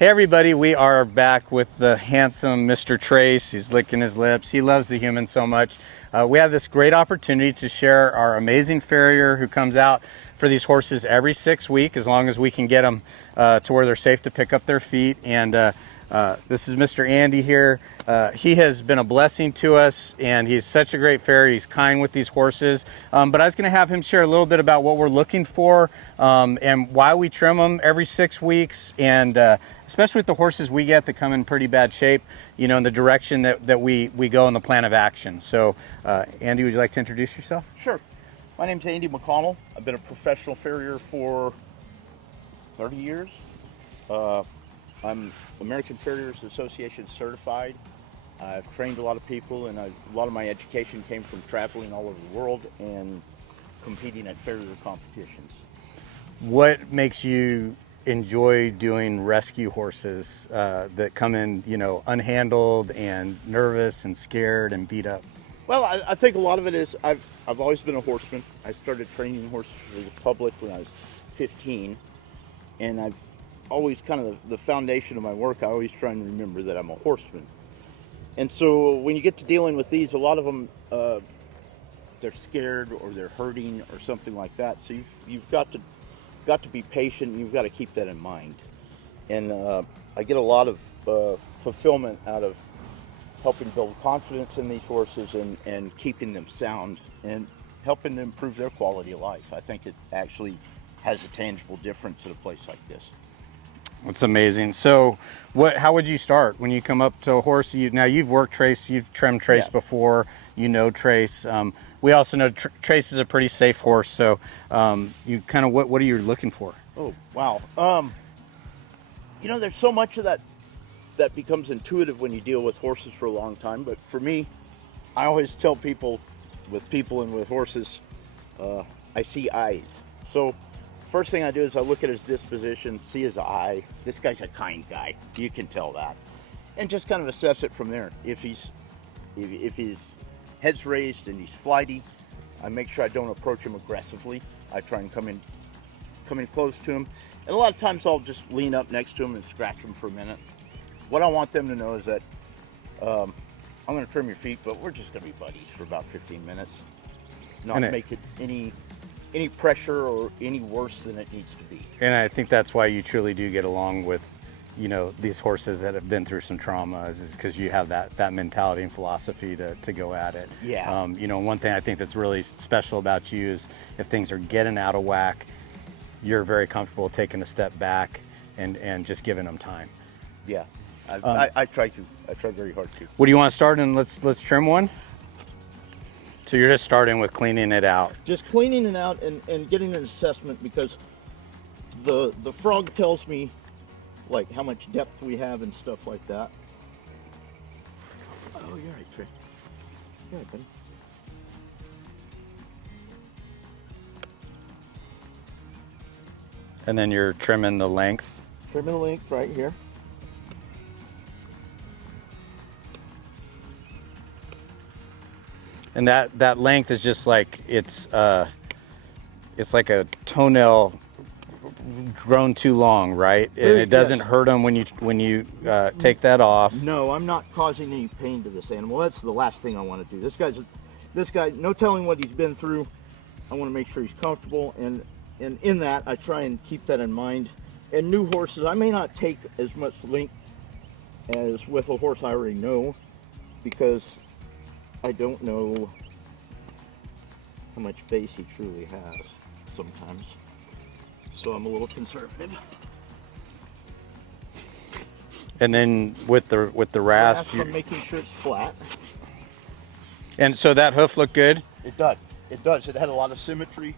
Hey everybody, we are back with the handsome Mr. Trace. He's licking his lips. He loves the human so much. We have this great opportunity to share our amazing farrier who comes out for these horses every 6 weeks, as long as we can get them to where they're safe to pick up their feet. And this is Mr. Andy here. He has been a blessing to us, and he's such a great farrier. He's kind with these horses. But I was going to have him share a little bit about what we're looking for and why we trim them every 6 weeks, and especially with the horses we get that come in pretty bad shape, you know, in the direction that we go in the plan of action. So, Andy, would you like to introduce yourself? Sure. My name's Andy McConnell. I've been a professional farrier for 30 years. I'm American Farriers Association certified. I've trained a lot of people, and a lot of my education came from traveling all over the world and competing at farrier competitions. What makes you enjoy doing rescue horses that come in, you know, unhandled and nervous and scared and beat up? Well, I think a lot of it is I've always been a horseman. I started training horses for the public when I was 15, and I've always kind of the foundation of my work. I always try and remember that I'm a horseman. And so when you get to dealing with these, a lot of them they're scared or they're hurting or something like that. So you've got to be patient, and you've got to keep that in mind. And I get a lot of fulfillment out of helping build confidence in these horses and keeping them sound and helping them improve their quality of life. I think it actually has a tangible difference at a place like this. It's amazing. So how would you start when you come up to a horse? Now you've worked Trace, you've trimmed Trace before, you know Trace. We also know Trace is a pretty safe horse. So you kind of, what are you looking for? Oh, wow. You know, there's so much of that becomes intuitive when you deal with horses for a long time. But for me, I always tell people and with horses, I see eyes. So first thing I do is I look at his disposition, see his eye. This guy's a kind guy. You can tell that. And just kind of assess it from there. If his head's raised and he's flighty, I make sure I don't approach him aggressively. I try and come in close to him. And a lot of times I'll just lean up next to him and scratch him for a minute. What I want them to know is that I'm going to trim your feet, but we're just going to be buddies for about 15 minutes. Not make it any pressure or any worse than it needs to be. And I think that's why you truly do get along with, you know, these horses that have been through some trauma, is because you have that mentality and philosophy to go at it. Yeah. You know, one thing I think that's really special about you is if things are getting out of whack, you're very comfortable taking a step back and just giving them time. Yeah. I try very hard to. What do you want to start and let's trim one? So you're just starting with cleaning it out. Just cleaning it out and getting an assessment, because the frog tells me like how much depth we have and stuff like that. Oh, you're right, Trey. You're right, buddy. And then you're trimming the length. Trimming the length right here. And that length is just like it's like a toenail grown too long, right? And it doesn't hurt them when you take that off. No, I'm not causing any pain to this animal. That's the last thing I want to do. This guy, no telling what he's been through. I want to make sure he's comfortable, and in that I try and keep that in mind. And new horses, I may not take as much length as with a horse I already know, because I don't know how much base he truly has sometimes. So I'm a little conservative. And then with the rasp, I'm making sure it's flat. And so that hoof looked good? It does. It does. It had a lot of symmetry.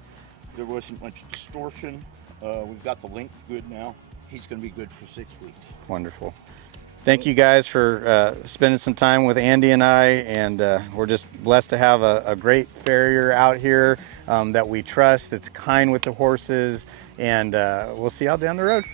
There wasn't much distortion. We've got the length good now. He's going to be good for 6 weeks. Wonderful. Thank you guys for spending some time with Andy and I, and we're just blessed to have a great farrier out here that we trust, that's kind with the horses, and we'll see y'all down the road.